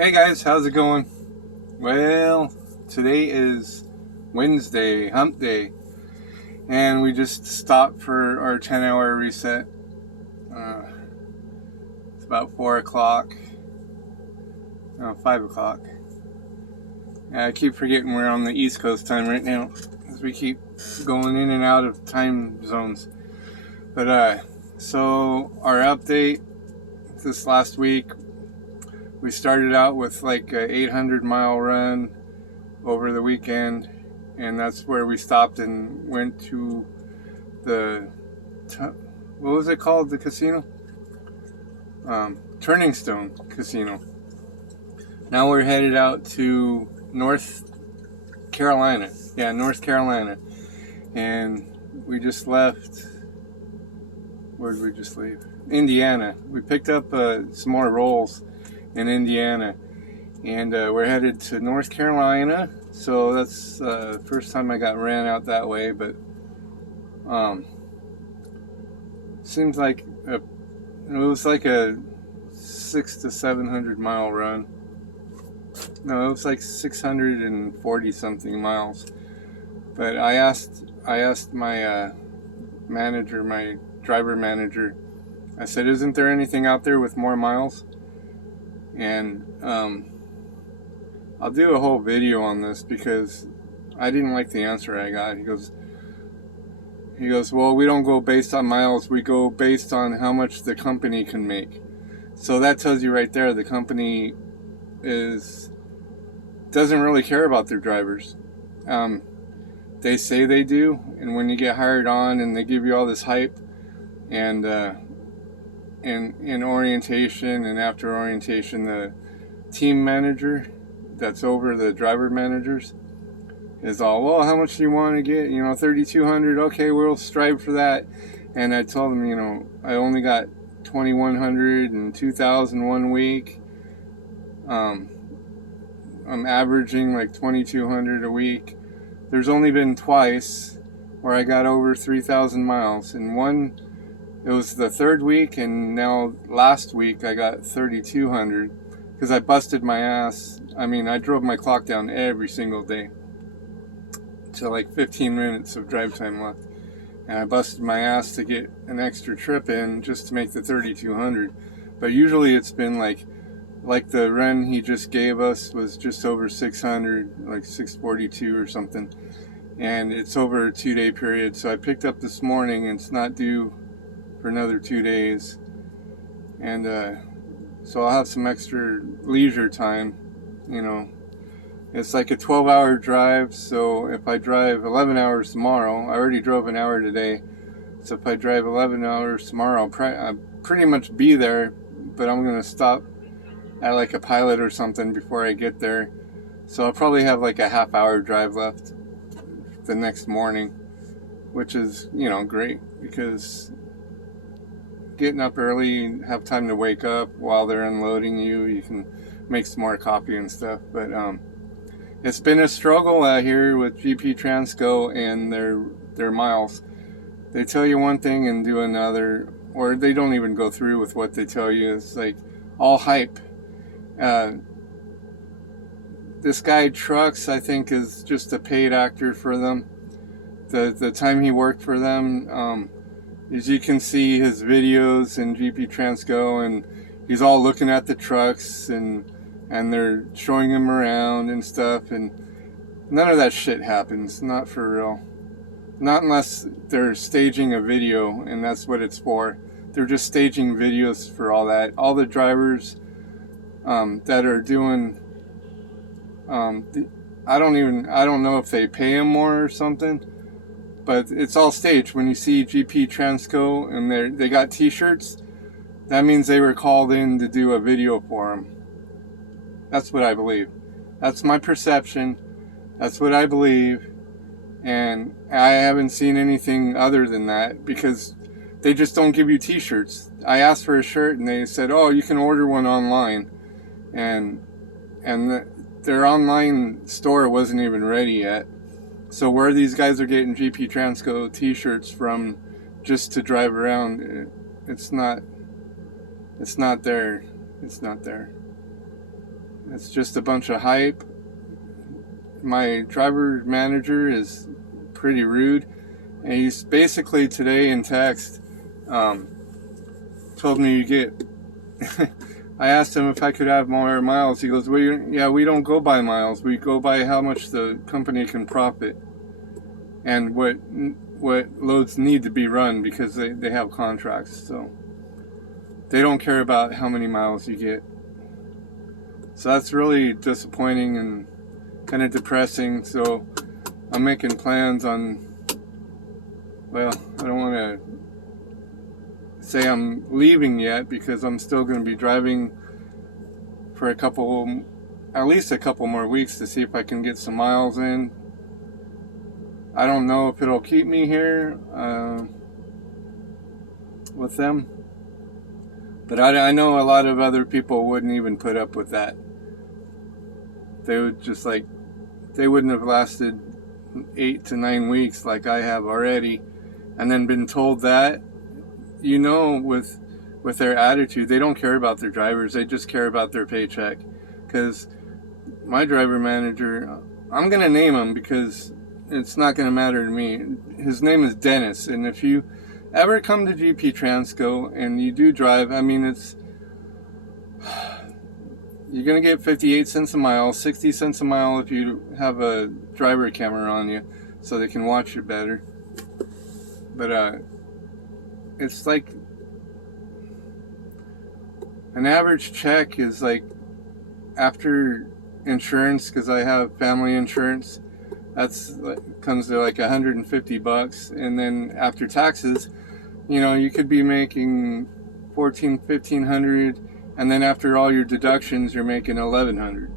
Hey guys, how's it going? Well, today is Wednesday, hump day, and we just stopped for our 10-hour reset. It's about 4 o'clock, no, 5 o'clock. I keep forgetting we're on the East Coast time right now, as we keep going in and out of time zones. But, so our update this last week, we started out with like an 800-mile run over the weekend, and that's where we stopped and went to the what was it called, the casino? Turning Stone Casino. Now we're headed out to North Carolina. Yeah, North Carolina. And we just left. Where did we just leave? Indiana. We picked up some more rolls in Indiana, and we're headed to North Carolina. So that's the first time I got ran out that way, but seems like it was like a 600 to 700 mile run. No, it was like 640 something miles. But I asked my manager, my driver manager, I said, isn't there anything out there with more miles? And I'll do a whole video on this because I didn't like the answer I got. He goes, well, we don't go based on miles, we go based on how much the company can make. So that tells you right there, the company doesn't really care about their drivers. They say they do, and when you get hired on and they give you all this hype, and in orientation and after orientation, the team manager that's over the driver managers is all, well, how much do you want to get? 3,200. Okay, we'll strive for that. And I told them, I only got 2,100 and 2,000 one week. I'm averaging like 2,200 a week. There's only been twice where I got over 3,000 miles. And one, it was the third week, and now last week I got 3,200 because I busted my ass. I mean, I drove my clock down every single day to like 15 minutes of drive time left. And I busted my ass to get an extra trip in just to make the 3,200. But usually it's been like the run he just gave us was just over 600, like 642 or something. And it's over a 2-day period. So I picked up this morning, and it's not due for another 2 days. And so I'll have some extra leisure time. It's like a 12-hour drive, so if I drive 11 hours tomorrow, I already drove an hour today, so if I drive 11 hours tomorrow, I'll pretty much be there, but I'm going to stop at like a pilot or something before I get there. So I'll probably have like a half-hour drive left the next morning, which is, great, because getting up early, have time to wake up while they're unloading you, you can make some more coffee and stuff. But it's been a struggle out here with GP Transco and their miles. They tell you one thing and do another, or they don't even go through with what they tell you. It's like all hype. This guy Trucks, I think, is just a paid actor for them. The time he worked for them, as you can see his videos in GP Transco, and he's all looking at the trucks, and they're showing him around and stuff, and none of that shit happens. Not for real. Not unless they're staging a video, and that's what it's for. They're just staging videos for all that. All the drivers that are doing, I don't know if they pay them more or something, but it's all staged. When you see GP Transco and they got t-shirts, that means they were called in to do a video for them. That's what I believe. That's my perception. That's what I believe. And I haven't seen anything other than that, because they just don't give you t-shirts. I asked for a shirt and they said, oh, you can order one online. And their online store wasn't even ready yet. So where these guys are getting GP Transco t-shirts from just to drive around, it's not there. It's not there. It's just a bunch of hype. My driver manager is pretty rude, and he's basically today in text told me you get I asked him if I could have more miles. He goes, well, yeah, we don't go by miles, we go by how much the company can profit and what loads need to be run, because they have contracts, so they don't care about how many miles you get. So that's really disappointing and kind of depressing. So I'm making plans on, well, I don't want to say I'm leaving yet, because I'm still going to be driving for at least a couple more weeks to see if I can get some miles in. I don't know if it'll keep me here with them, but I know a lot of other people wouldn't even put up with that. They would just they wouldn't have lasted 8 to 9 weeks like I have already, and then been told that, with their attitude, they don't care about their drivers, they just care about their paycheck. Because my driver manager, I'm going to name him because it's not going to matter to me. His name is Dennis, and if you ever come to GP Transco and you do drive, I mean, you're going to get 58 cents a mile, 60 cents a mile if you have a driver camera on you so they can watch you better. But it's like an average check is after insurance, because I have family insurance, comes to $150, and then after taxes, you could be making $1,500, and then after all your deductions, you're making $1,100.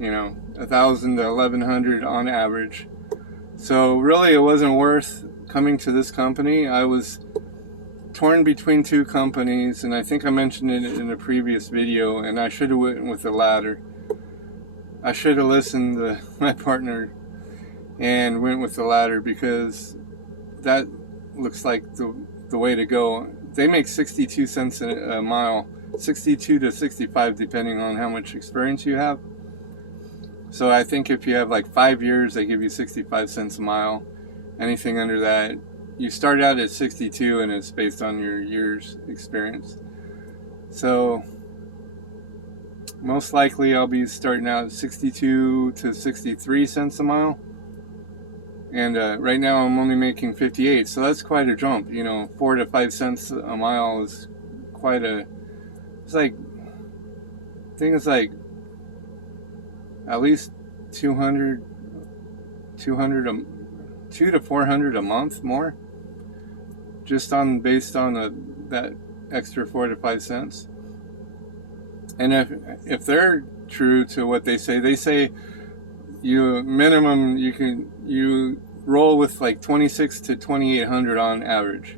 $1,000 to $1,100 on average. So really, it wasn't worth coming to this company. I was torn between two companies, and I think I mentioned it in a previous video, and I should have went with the latter. I should have listened to my partner and went with the latter, because that looks like the way to go. They make 62 cents a mile, 62 to 65 depending on how much experience you have. So I think if you have 5 years, they give you 65 cents a mile. Anything under that, you start out at 62, and it's based on your year's experience. So most likely I'll be starting out at 62 to 63 cents a mile. And right now I'm only making 58, so that's quite a jump. 4 to 5 cents a mile is quite a, I think it's at least 200 to 400 a month more, just based on that extra 4 to 5 cents. And if they're true to what they say you roll with 26 to 2,800 on average.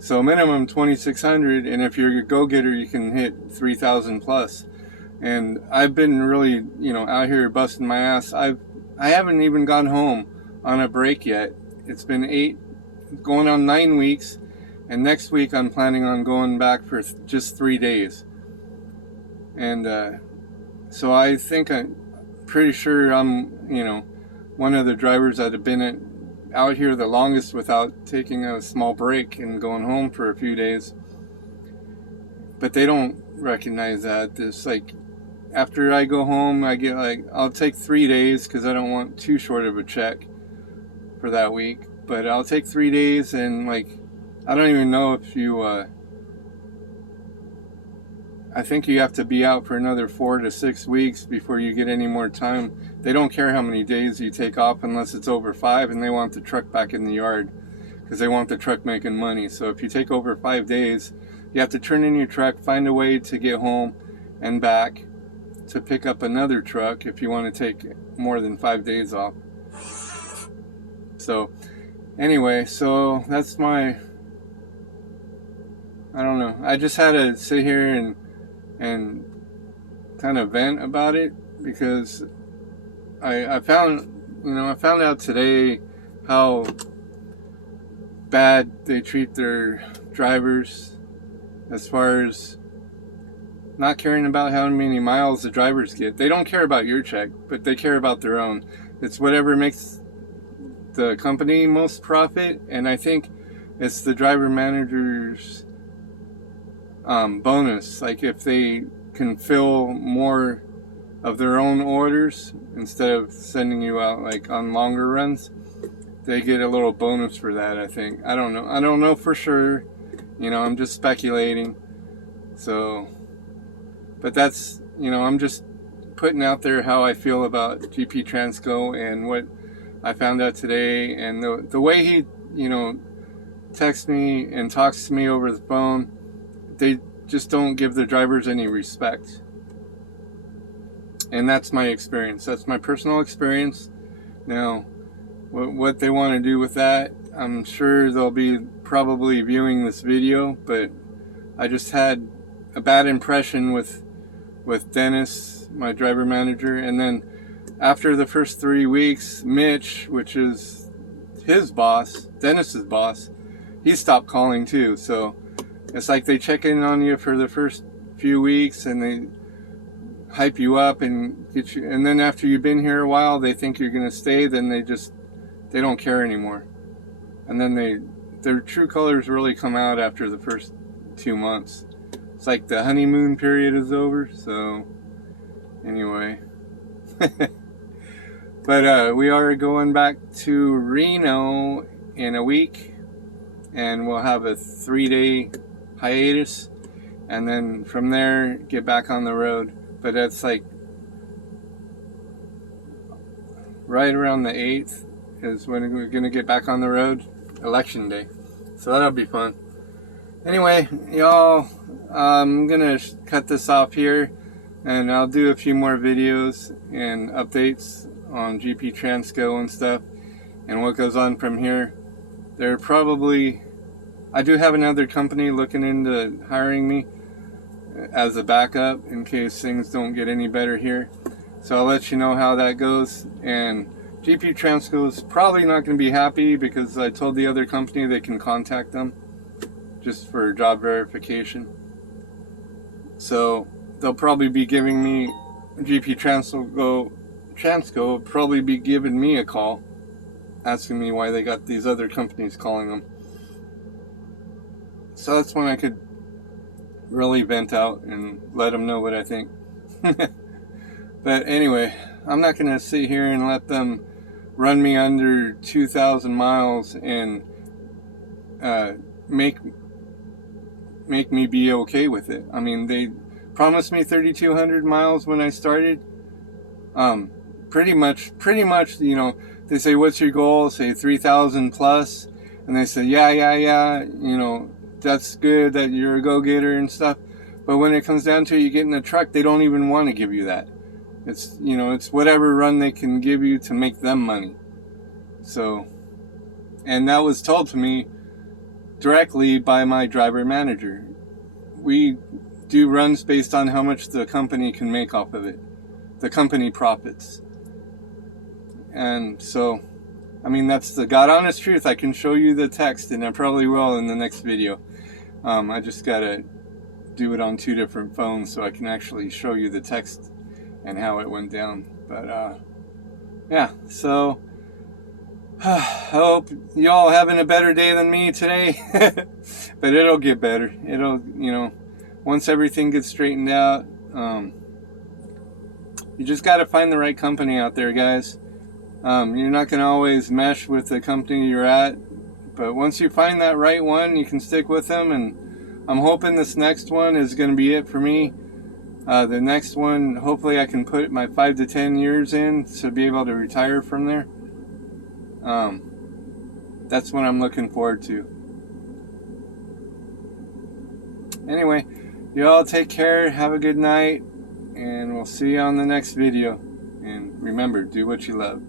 So minimum 2,600, and if you're a go-getter, you can hit 3,000 plus. And I've been really, out here busting my ass. I haven't even gone home on a break yet. It's been going on 9 weeks, and next week I'm planning on going back for just 3 days. And so I think I'm pretty sure I'm, one of the drivers that have been out here the longest without taking a small break and going home for a few days. But they don't recognize that. It's after I go home, I get I'll take 3 days, because I don't want too short of a check for that week. But I'll take 3 days, and I don't even know if you I think you have to be out for another 4 to 6 weeks before you get any more time. They don't care how many days you take off unless it's over 5, and they want the truck back in the yard because they want the truck making money. So if you take over 5 days, you have to turn in your truck, find a way to get home and back to pick up another truck if you want to take more than 5 days off. So anyway, so that's I don't know. I just had to sit here and kind of vent about it, because I found out today how bad they treat their drivers, as far as not caring about how many miles the drivers get. They don't care about your check, but they care about their own. It's whatever makes the company most profit, and I think it's the driver manager's bonus. Like if they can fill more of their own orders instead of sending you out like on longer runs, they get a little bonus for that, I think. I don't know for sure. You know, I'm just speculating. So, but that's, you know, I'm just putting out there how I feel about GP Transco and what I found out today, and the way he, you know, texts me and talks to me over the phone. They just don't give the drivers any respect. And that's my experience. That's my personal experience. Now, what they want to do with that, I'm sure they'll be probably viewing this video, but I just had a bad impression with Dennis, my driver manager, and then after the first 3 weeks, Mitch, which is his boss, Dennis's boss, he stopped calling too. So it's like they check in on you for the first few weeks and they hype you up and get you, and then after you've been here a while, they think you're going to stay, then they don't care anymore. And then their true colors really come out after the first 2 months. It's like the honeymoon period is over. So anyway. But we are going back to Reno in a week, and we'll have a 3-day hiatus, and then from there get back on the road. But that's like right around the 8th is when we're going to get back on the road, election day. So that'll be fun. Anyway, y'all, I'm going to cut this off here, and I'll do a few more videos and updates on GP Transco and stuff, and what goes on from here. I do have another company looking into hiring me as a backup in case things don't get any better here. So I'll let you know how that goes. And GP Transco is probably not going to be happy because I told the other company they can contact them just for job verification. So they'll probably be giving me, GP Transco will probably be giving me a call asking me why they got these other companies calling them. So that's when I could really vent out and let them know what I think. But anyway, I'm not going to sit here and let them run me under 2,000 miles and make me be okay with it. I mean, they promised me 3,200 miles when I started. Pretty much, you know, they say, what's your goal? I say 3,000 plus. And they say, yeah, you know, that's good that you're a go-getter and stuff. But when it comes down to it, you get in the truck, they don't even want to give you that. It's, you know, it's whatever run they can give you to make them money. So, and that was told to me directly by my driver manager. We do runs based on how much the company can make off of it. The company profits. And so, I mean, that's the God honest truth. I can show you the text, and I probably will in the next video. I just gotta do it on 2 different phones so I can actually show you the text and how it went down. But yeah, so I hope y'all having a better day than me today. But it'll get better. It'll, you know, once everything gets straightened out. You just got to find the right company out there, guys. You're not going to always mesh with the company you're at, but once you find that right one, you can stick with them, and I'm hoping this next one is going to be it for me. The next one, hopefully I can put my 5 to 10 years in to be able to retire from there. That's what I'm looking forward to. Anyway, y'all take care, have a good night, and we'll see you on the next video. And remember, do what you love.